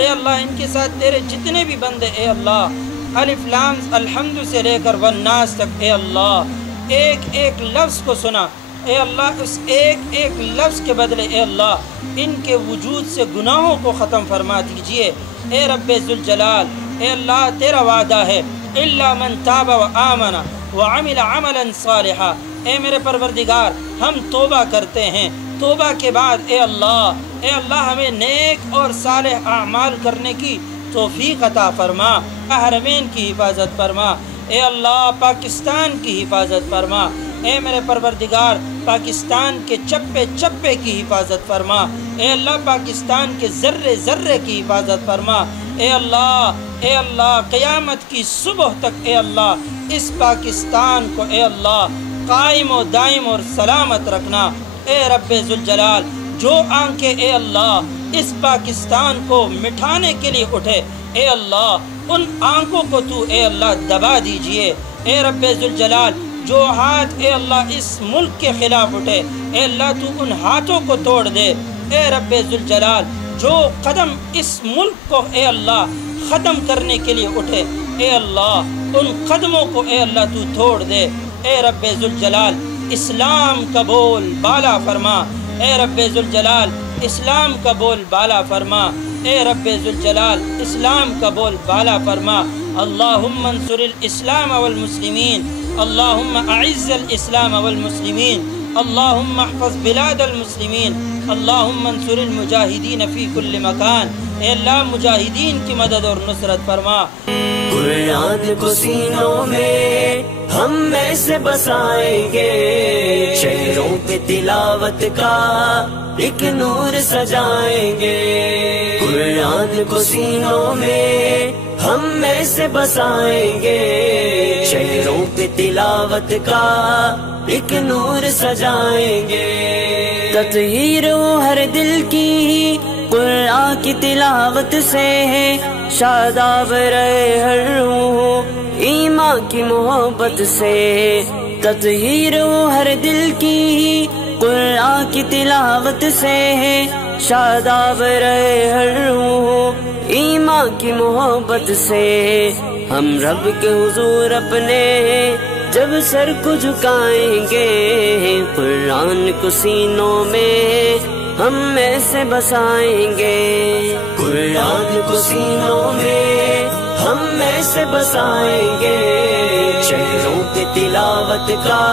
اور اے اللہ ان کے ساتھ تیرے جتنے بھی بندے اے اللہ الف لام الحمد سے لے کر والناس تک اے اللہ ایک ایک لفظ کو سنا اے اللہ، اس ایک ایک لفظ کے بدلے اے اللہ ان کے وجود سے گناہوں کو ختم فرما دیجئے اے رب ذوالجلال۔ اے اللہ تیرا وعدہ ہے الا من تاب وآمن وعمل عملا صالحا، اے میرے پروردگار ہم توبہ کرتے ہیں، توبہ کے بعد اے اللہ ہمیں نیک اور صالح اعمال کرنے کی توفیق عطا فرما، حرمین کی حفاظت فرما اے اللہ، پاکستان کی حفاظت فرما اے میرے پروردگار، پاکستان کے چپے چپے کی حفاظت فرما اے اللہ، پاکستان کے ذرے ذرے کی حفاظت فرما اے اللہ قیامت کی صبح تک اے اللہ اس پاکستان کو اے اللہ قائم و دائم اور سلامت رکھنا اے رب ذوالجلال۔ جو آنکھیں اے اللہ اس پاکستان کو مٹھانے کے لیے اٹھے اے اللہ ان آنکھوں کو تو اے اللہ دبا دیجئے اے رب ذوالجلال۔ جو ہاتھ اے اللہ اس ملک کے خلاف اٹھے اے اللہ تو ان ہاتھوں کو توڑ دے اے رب ذوالجلال۔ جو قدم اس ملک کو اے اللہ ختم کرنے کے لیے اٹھے اے اللہ ان قدموں کو اے اللہ تو توڑ دے اے رب ذوالجلال۔ اسلام کا بول بالا فرما اے رب ذوالجلال، اسلام کا بول بالا فرما اے رب ذوالجلال، اسلام کا بول بالا فرما۔ اللہم انصر الاسلام والمسلمین، اللہم اعز الاسلام والمسلمین، اللہم احفظ بلاد المسلمین، اللہم انصر المجاہدین فی کل مکان، اے اللہ مجاہدین کی مدد اور نصرت فرما۔ قرآن کو سینوں میں ہم میں سے بسائیں گے، شہروں پہ تلاوت کا ایک نور سجائیں گے۔ قرآن کو سینوں میں ہم میں سے بسائیں گے، شہروں پہ تلاوت کا ایک نور سجائیں گے۔ تطہیر ہو ہر دل کی قرآن کی تلاوت سے، شاداب رہے ہر روح ایمان کی محبت سے۔ تطہیر ہو ہر دل کی قرآن کی تلاوت سے، شاداب رہے ہر روح ایمان کی محبت سے۔ ہم رب کے حضور اپنے جب سر کو جھکائیں گے، قرآن کو سینوں میں ہم میں سے بسائیں گے۔ قرآن کو سینوں میں ہم میں سے بسائیں گے، شہروں پہ تلاوت کا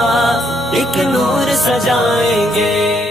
ایک نور سجائیں گے۔